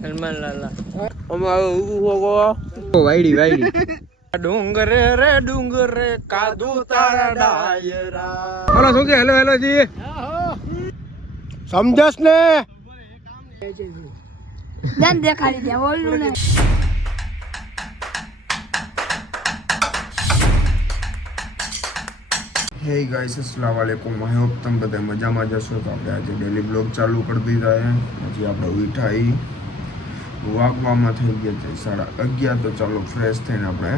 સલમાન લાલા અમારો હોગો વાઈડી ડુંગર રે ડુંગર રે કાદુ તારા ડાયરા. હાલો શું કે હેલો જી સમજસ ને દન દેખાડી દે બોલું ને. હે ગાઈસ અસ્સલામ વાલેકુમ. આઈ હોપ તમે બધા મજામાં જશો. તો આપણે આજે ડેલી બ્લોગ ચાલુ કરી દીધા છે. હજી આપણે ઉઠાઈ વાગવામાં થઈ ગયા છે 11:30. તો ચાલો ફ્રેશ થઈને આપણે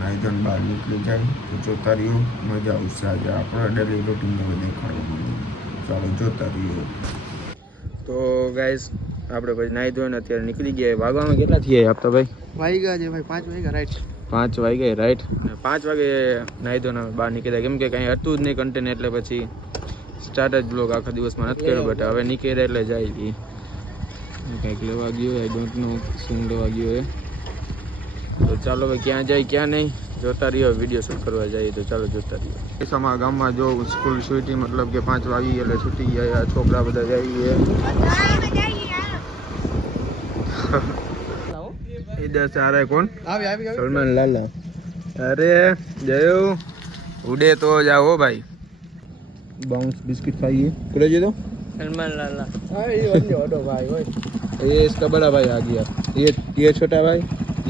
નાઈ ધોઈને બહાર નીકળી જાય. તો જોતા રહ્યો, મજા આવશે. આજે આપણે ડેલી રૂટીન હવે દેખાડવાનું. ચાલો જોતા રહ્યો. તો ગાઈસ આપણે પછી નાઈ ધોઈને અત્યારે નીકળી ગયા. વાગવામાં કેટલા થયા આપતા ભાઈ? વાગ્યા છે ભાઈ 5 વાગ્યા રાઈટ. 5 વાગે રાઈટ. 5 વાગે નાહી ધોઈને બહાર નીકળ્યા, કેમ કે કંઈ હતું જ નહીં કન્ટેન્ટ, એટલે પછી સ્ટાર્ટ જ બ્લોગ આખા દિવસમાં નથી કર્યો. બટ હવે નીકળ્યા એટલે જાય ગઈ કંઈક લેવા ગયો. આઈ ડોન્ટ નો શું લેવા ગયો એ. તો ચાલો હવે ક્યાં જાય ક્યાં નહીં જોતા રહ્યો. વિડીયો શૂટ કરવા જઈએ તો ચાલો જોતા રહ્યો. અમારા ગામમાં જો સ્કૂલ છૂટી, મતલબ કે 5 વાગી એટલે છૂટી ગયા. છોકરા બધા જઈએ. इधर से आ रहा है कौन? सलमान लाला. अरे जयो उड़े तो जाओ भाई. बाउंस बिस्किट खाइए. खुले जी तो सलमान लाला ये इसका बड़ा भाई आ गया. ये छोटा भाई,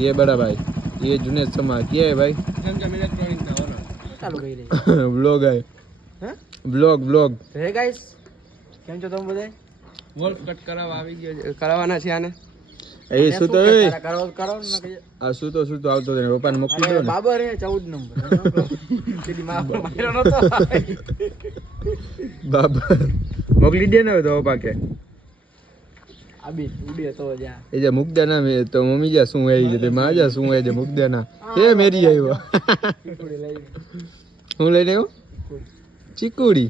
ये बड़ा भाई, ये जुनेद समा. क्या है भाई? ब्लॉग है. ब्लॉग હે ગાઈસ કેમ છો તમે બધા? વોલ્ફ કટ કરાવવા આવી ગયો, કરાવવાના છે આને. એ શું તો કરો આ શું તો આવતો ને પપ્પાને મોકલી દો ને. બાબર હે 14 નંબર તેદી માર્યો નતો. બાબર મોકલી દે ને તો પપ્પા કે આબી ઉડે તો જા એ જે મુકદાના મે તો મમ્મી જા શું આવી છે માં જા શું આવી છે મુકદાના એ મેરી આવ્યો. હું લઈને આવ્યો ચીકુડી.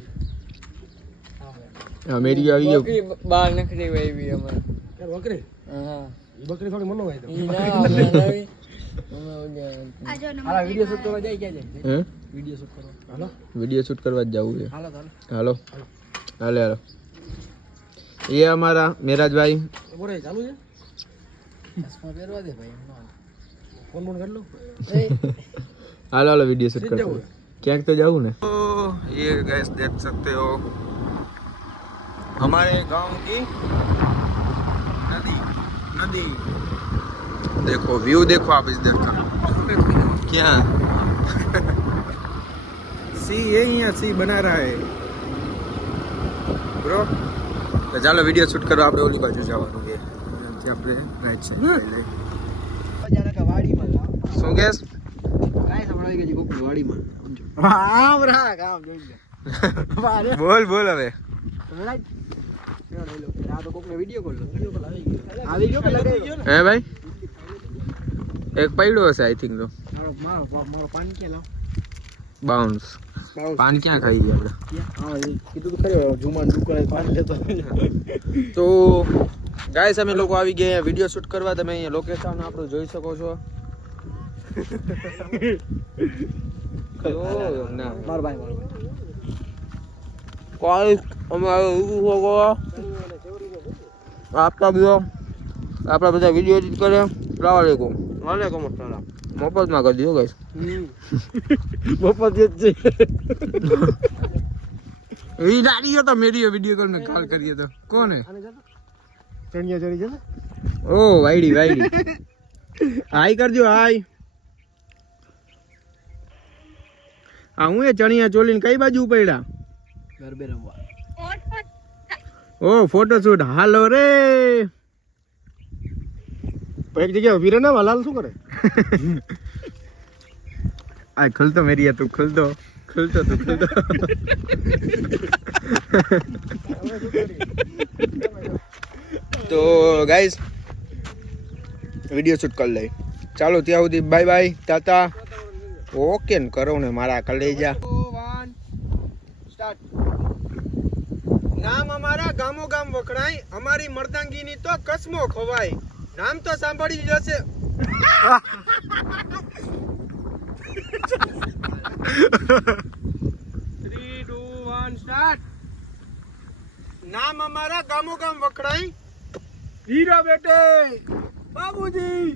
હા મેરી આવી ગયો. બાર નખરી વાવી અમાર બકરી. હા બકરી થોડી મનો વાય તો હાલા વિડિયો શૂટ કરવા જાય ક્યાં જાય? હે વિડિયો શૂટ કરવા. હાલો વિડિયો શૂટ કરવા જ જવું છે. હાલો હાલો ये हमारा मेराज भाई. બોરે ચાલુ છે. ચશ્મા પહેરવા દે ભાઈ. ફોન कर लो. हालो वीडियो शूट करते हैं. क्या तो जाऊँ ना. तो ये गैस देख सकते हो हमारे गांव की नदी. देखो व्यू देखो आप इधर का. क्या सी है यहाँ सी बना रहा है ब्रो. तो ચાલો વિડિયો શૂટ કરવા આપણે ઓલી બાજુ જવાનું છે. ત્યાંથી આપણે રાઈટ સાઈડ લઈ વાડીમાં શું ગેસ કાઈ સંભળાવી ગઈ કોકની વાડીમાં. આમ રા કામ જોઈ બોલ હવે. આ તો કોકને વિડિયો કોલ આવી ગયો કે લગાવી ગયો ને. હે ભાઈ એક પડ્યો હશે આઈ થિંક તો. મારો પાણી ક્યાં લાવ? બાઉન્સ પાન ક્યાં ખાઈ ગયા આપણે? હા એ કીધું તો ખરી જુમાન દુકાને પાણી લેતો. તો ગાઈસ અમે લોકો આવી ગયા વિડિયો શૂટ કરવા. તમે અહીંયા લોકેશન આપણું જોઈ શકો છો. ના મારો ભાઈ કોઈ અમારો હોગો આપતા બધા વિડીયો એડિટ કરે. વાલેકુમ અસલામ. મફતમાં કરી દો ગાઈસ. મફત જ છે. એ દાડીયો તો મેરીઓ વિડીયો કોને કાલ કરીએ તો કોને ચણિયા ચડી છે ને. ઓ વાઈડી હાઈ કરજો હાઈ. આ હું એ ચણિયા ચોલીને કઈ બાજુ પડ્યા? ગરબે રમવા. ઓ ફોટોશૂટ. હાલો રે એક જગ્યાએ ઊભી રહે ને. હલાલ શું કરે? આ ખુલતો મેરીયા તું ખુલતો તું ખુલતો. તો ગાઈસ વિડિયો શૂટ કરી લઈ. ચાલો ત્યાં સુધી બાય બાય ટાટા. ઓકે ને કરો ને મારા કલેજા. નામ અમારા ગામો ગામ વખણાય, અમારી મર્દાંગીની તો કસમો ખવાય. નામ તો સાંભળી જશે. 3, 2, 1 સ્ટાર્ટ. નામ અમારા ગામો ગામ વખણાય, હીરા બેટે બાબુજી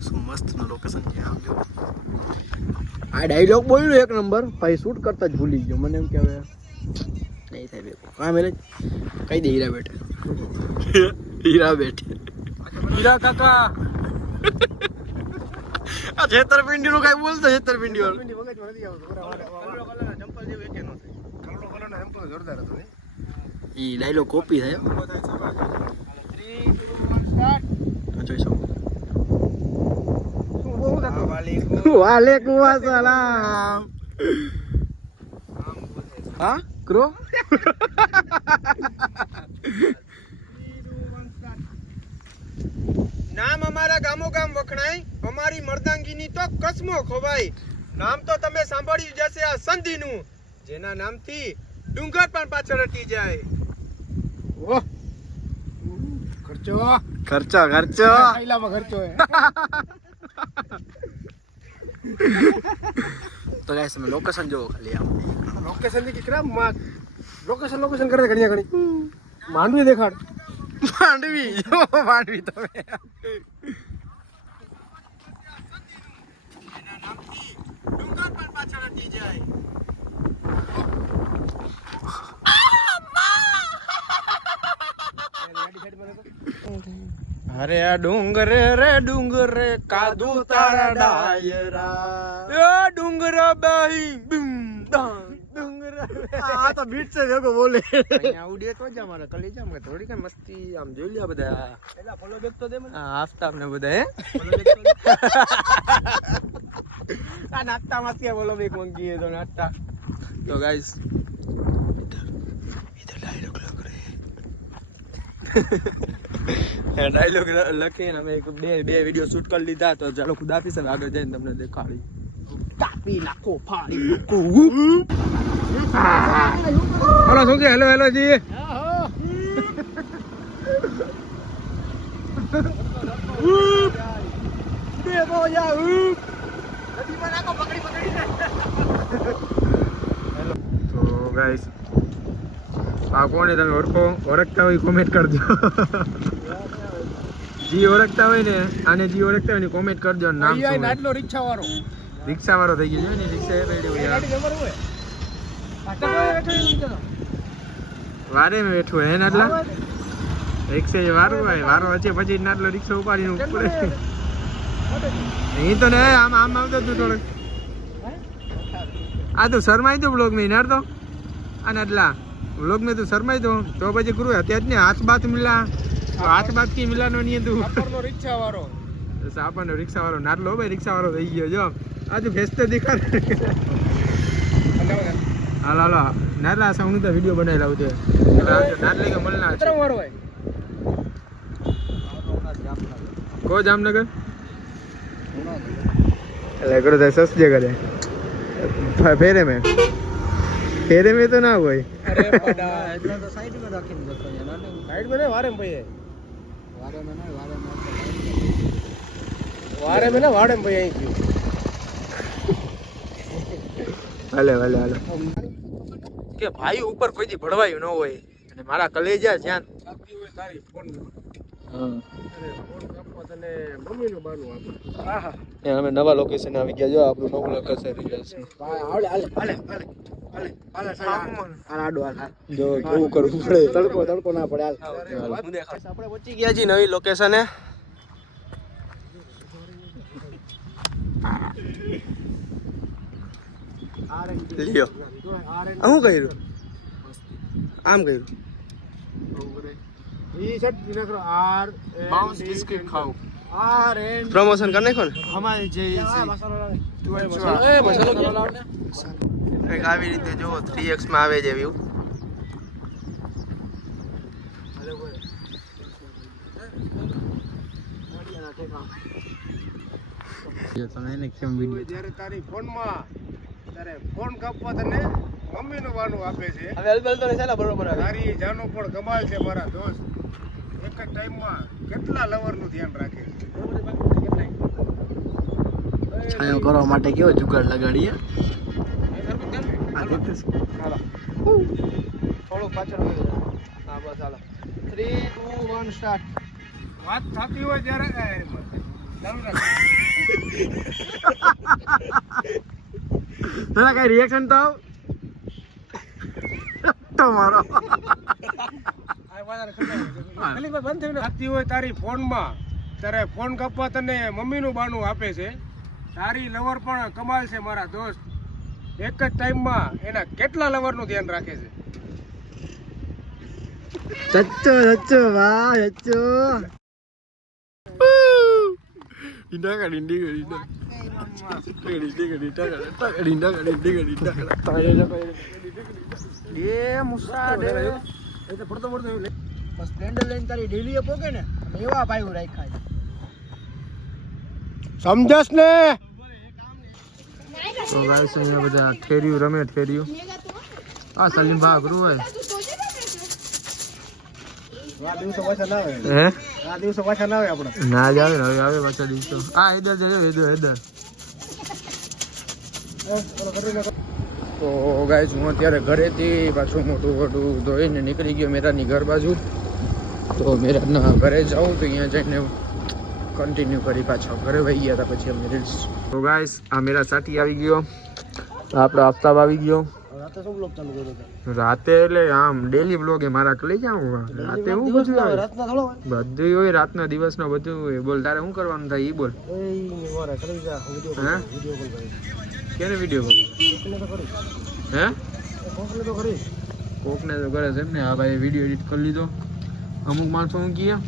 શું મસ્ત નું લોકેશન છે આમ જો આ ડાયલોગ બોલ્યો એક નંબર ભાઈ શૂટ કરતા જ ભૂલી ગયો મને એમ કે હવે નહીં થાય બે હા મેલે કહી દે હીરા બેટે હીરા બેટે હીરા કાકા આ છેતરપિંડી નું કઈ બોલતો છેતરપિંડી વાળું ઈ ડાયલોગ કોપી થાય જોઈ શકો વાલેકુમ સલામ હા ક્રો નામ અમારા ગામો ગામ વખણાય અમારી મર્દાંગીની તો કસમો ખોવાય નામ તો તમે સાંભળ્યું જશે આ સંધિનું જેના નામથી ડુંગર પણ પાછળ હટી જાય ઓહ ખર્ચો ખર્ચો ખર્ચો પહેલામાં ખર્ચો હે તો ગાઈસ તમે લોકેશન જોવો ખાલી આમ લોકેશન થી કિકરા લોકેશન કરે ઘડિયા ઘડી માંડવી દેખાડ માંડવી જો માંડવી તમે ડુંગર પણ પાછળ હટી જાય અરે આ ડુંગર રે ડુંગર કાદુ તારા ડાયરા એ ડુંગર બાહી બિમ ડાંગ ડુંગર આ તો બીટ છે ભેગો બોલે અહીંયા ઉડે તો જ અમારે કલી જામ કે થોડી કઈ મસ્તી આમ જોઈ લ્યા બધા પેલા ફોલો બેક તો દે મને હા આફતાબ ને બધા હે આ નાસ્તા મસ્તી ફોલો બેક મંગી તો નાસ્તા તો ગાઈસ ઇધર ડાયલોગ લગ રહે ડાયલોગ લખીને અમે બે વિડીયો શૂટ કરી લીધા તો ચાલો ખુદાફીસ આગળ જઈને તમને દેખાડી કાપી નાખો ફાડી નાખો હાલો શું કે હેલો હેલો જી તો ગાઈસ આ કોને તમે ઓળખતા હોય કોમેન્ટ કરજો જી ઓળખતા હોય ને આને જી ઓળખતા હોય ને કોમેન્ટ કરજો નામ શું નાટલો રિક્ષા વાળો થઈ ગયો ને રિક્ષા એ રેડી હોય વારે મે બેઠો હે નાટલા રિક્ષા એ વારો હોય વારો વચ્ચે પછી નાટલો રિક્ષા ઉપાડીને ઉપર અહીં તો ને આમ આવતો તું થોડુંક આ તો શરમાઈ તો બ્લોગ में नार तो आ नाटला व्लॉग में तो शर्माई तो પછી ગુરુ અત્યારે ને હાથ બાત મિલા હાથ બાત કી મિલાનો નહીં તું સાપરનો રિક્ષા વાળો નાટલો ભાઈ રિક્ષા વાળો થઈ ગયો જો આજે ફેસ તો દેખાડ હાલો હાલો નાટલા સાઉન્ડ તો વિડિયો બનાવી લાવ છે નાટલે કે મળના છે મારો ભાઈ કો જામનગર એટલે કરો તો સસ્જે કરે फेरे में तो ना हुआ अरे पड़ा इतना तो साइड में रखीने जतो है ना साइड में नहीं वारे में भाई वारे में ना वारे में भाई यहीं भले કે ભાઈ ઉપર કોઈ દી ભડવાયું ન હોય અને મારા કલેજા જ્યાં આપી હોય તારી ફોન હા ફોન કાપવા તને મમ્મીનું બાનું આપે આહા એ અમે નવા લોકેશન આવી ગયા જો આપણું નવું લોકેશન રિયલ્સ જો કેવું કરવું પડે તડકો ના પડે આપણે પહોંચી ગયા છીએ નવી લોકેશને લ્યો શું કર્યું આમ કર્યું प्रमोशन करने को हमारे આવી રીતે જો 3x માં આવે છે વ્યૂ તમે એને કેમ વિડિયો જ્યારે તારી ફોનમાં તારે ફોન કાપવા તને મમ્મીનું વાનું આપે છે હવે અલબલ તો ચાલા બરોબર તારી જાનો પણ કમાલ છે મારા દોસ્ત એક જ ટાઈમમાં કેટલા લવરનું ધ્યાન રાખે છાયો કરવા માટે કેવો જુગાડ લગાડીએ થોડું પાછળ વળી જાઓ. હા બસ હાલો 3 2 1 સ્ટાર્ટ. વાત થતી હોય ત્યારે ચાલુ રાખ. ના કઈ રિએક્શન તો આવ તમારો થતી હોય તારી ફોનમાં ત્યારે ફોન કાપવા તને મમ્મીનું બાનું આપે છે. તારી લવર પણ કમાલ છે મારા દોસ્ત. એક જ ટાઈમમાં એના કેટલા લવરનું ધ્યાન રાખે છે. ચચ્ચો ચચ્ચો વાહ ચચ્ચો ઈંડા કાઢી સ્પ્લેન્ડર લઈને તારી ડેલી પોકે ને એવા પાયું રાખ્યા સમજસ ને તો ગાઈસ અહીંયા બધા ઠેર્યું રમે ઠેર્યું. આ સલીમ ભાઈ અઘરું હોય. આ દિવસો પાછા ના આવે હે આ દિવસો પાછા ના આવે આપણે ના જ આવે ને, હવે આવે પાછા દિવસો. આ હેદર હેદર. તો ગાઈસ હું અત્યારે ઘરેથી પાછું મોટું ધોઈને નીકળી ગયો મેરાની ઘર બાજુ. તો મેરાના ઘરે જાઉં તો અહીંયા જઈને કન્ટિન્યુ કરી પાછા ઘરે વહી ગયા હતા પછી અમે રીલ્સ. તો ગાઈસ આ મેરા સાથી આવી ગયો, આપણો આફતાબ આવી ગયો. રાતે શું બ્લોગ ચાલુ કર્યો હતો રાતે એટલે આમ ડેલી બ્લોગ એ મારા લઈ જાઉં રાતે હું બધું હોય. રાતના થોડો હોય બધું હોય રાતના દિવસનો બધું હોય. બોલ તારે શું કરવાનું થાય ઈ બોલ. ઓય મારા કરી જા હા વિડિયો કોલ કરી કેને વિડીયો કોલ કોકને તો કરી હે કોકને તો કરી કોકને તો કરે છે એમ ને. હા ભાઈ વિડીયો એડિટ કરી લીધો. અમુક માણસો હું ગયા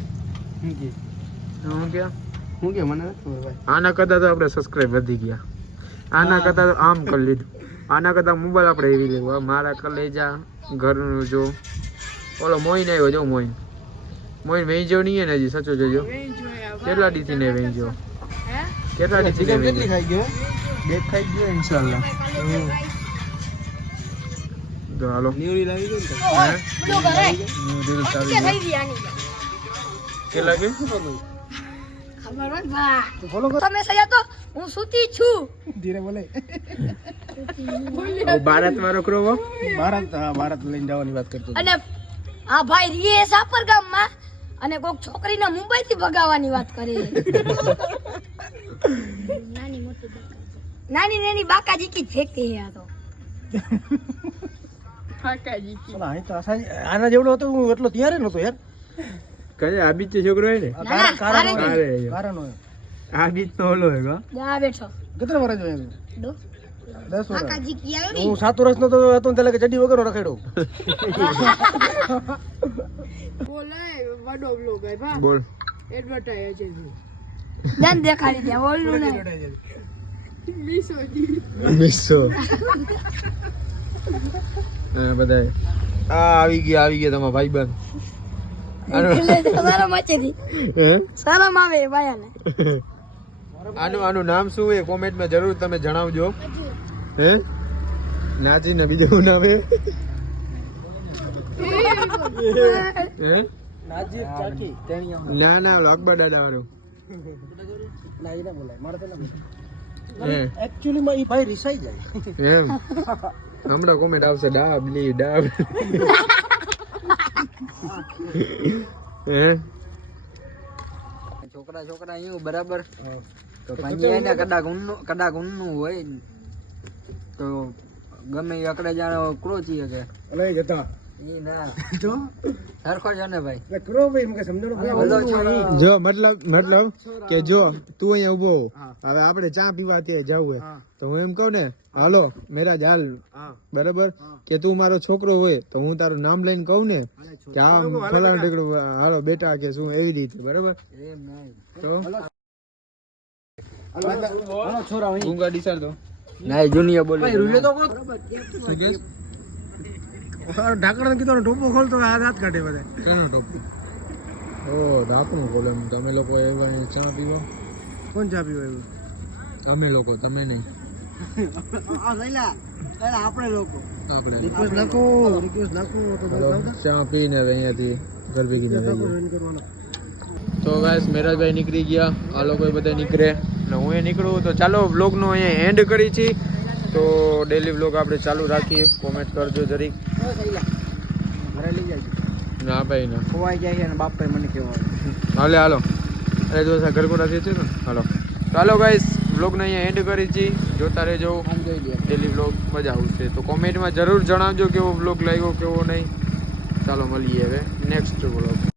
હું કે મને નથી ખબર ભાઈ આના કરતા તો આપણે સબસ્ક્રાઇબ વધી ગયા. આના કરતા તો આમ કરી લીધું. આના કરતા મોબાઈલ આપણે એવી લેવું. મારા કલેજા ઘરનું જો ઓલો મોઈન આવ્યો જો મોઈન વેચજો નહીં ને હજી સચો જોજો કેટલા દીથી ને વેચજો કેટલા દીથી ને કેટલી ખાઈ ગયો દેખ ખાઈ ગયો ઇન્શાલ્લાહ. તો હાલો નીવડી લાગી ગઈ ને હે રીલ ચાલી ગઈ. કેટલા કે ખબર હોય બા તો ફોલો કર તમે સજા તો હું સૂતી છું. ધીરે બોલે ભારત મારો ક્રોવો ભારત હા ભારત લઈને જવાની વાત કરતો હતો. અને આ ભાઈ રીએ સાપર ગામમાં અને કોક છોકરીને મુંબઈ થી ભગાવવાની વાત કરે. નાની નાની બાકાજી કી ફેંકતી હે આ તો. પણ અહીં તો આના જેવડો હતો હું એટલો તૈયાર નતો યાર. કઈ આ બીચ છોકરો હોય ને ના, કારણ અરે કારણ આ બીચ નો ઓલો હોય કા જા બેઠો કેટલા વર્ષ હોય એમ? ડો 10 વર્ષ. બાકાજી કી આવ્યો ને હું 7 વર્ષનો તો હતો ને ત્યારે કે ચડ્ડી વગરનો રખડ્યો. બોલ ધન દેખાડી દે ઓલું ને મિસો બધા આવી ગયા તમારા ભાઈબંધ. સારા માચેથી હે સારા આવે ભાયાને આનું નામ શું છે કોમેન્ટમાં જરૂર તમે જણાવજો. હે નાજી ને બીજું નામ હે હે નાજીર ચાકી તેણી આમ ના ના ઓલો અકબર દાદા વાળું ના ઈ ના બોલાય મારે તો ના હે બોલાય. Actually માં ઈ ભાઈ રિસાઈ જાય. એમ હમણાં કોમેન્ટ આવશે ડાબલી ડાબ હે છોકરા અહીંયા બરાબર તો ભાઈ કદાચ ઊનનું હોય તો ગમે એ અકડે જાણે ક્રોચી કે અલય જતા ઈ ના જો સરખો છે ને ભાઈ એટલે કરો ભાઈ મને સમજાણો ભલો છે ઈ. જો મતલબ કે જો તું અહીંયા ઉભો હો. હવે આપણે ચા પીવા ત્યાં જવું હોય તો હું એમ કહું ને હાલો મેરા હાલ બરાબર કે તું મારો છોકરો હોય તો હું તારું નામ લઈને કહું ને કે આ ફલાણા ઢીકડું હાલો બેટા કે શું એવી રીતે બરાબર એમ નહીં તો હાલો છોરા અહીં ગુંગા ડીસાર તો ના જુનિયર બોલે ભાઈ રૂલે તો કો શું કે ઢાકણ કીધો ટોપો ખોલતો આ દાંત કાઢે બધા કેનો ટોપી ઓ આપણું બોલે તમે લોકો એવા ચા પીવા કોણ ચા પીવા એવું અમે લોકો તમે નહીં આ લઈલા આપણે લોકો આપણે રિક્વેસ્ટ નાખો તો ચાલો ચા પીને હવે અહીંયાથી ઘર ભેગી જઈએ. જોઈન કરવાનો તો ગાઈસ મેરાજભાઈ નીકળી ગયા આ લોકો બધા નીકળે ને હું એ નીકળું તો ચાલો વ્લોગનો અહીંયા એન્ડ કરી છીએ. તો ડેલી વ્લોગ આપણે ચાલુ રાખીએ. કોમેન્ટ કરજો જરીક ઘરે લઈ જાય ના ભાઈ ના ખોવાઈ જાય છે અને બાપા મને કહેવાનું હાલો અરે જો ઘરકોડા છે ને હાલો ચાલો ગાઈસ વ્લોગને અહીંયા એન્ડ કરી છીએ જોતા રહેજો આમ જોઈ લે ડેલી વ્લોગ મજા આવશે તો કોમેન્ટમાં જરૂર જણાવજો કેવો વ્લોગ લાગ્યો કેવો નહીં ચાલો મળીએ હવે નેક્સ્ટ વ્લોગ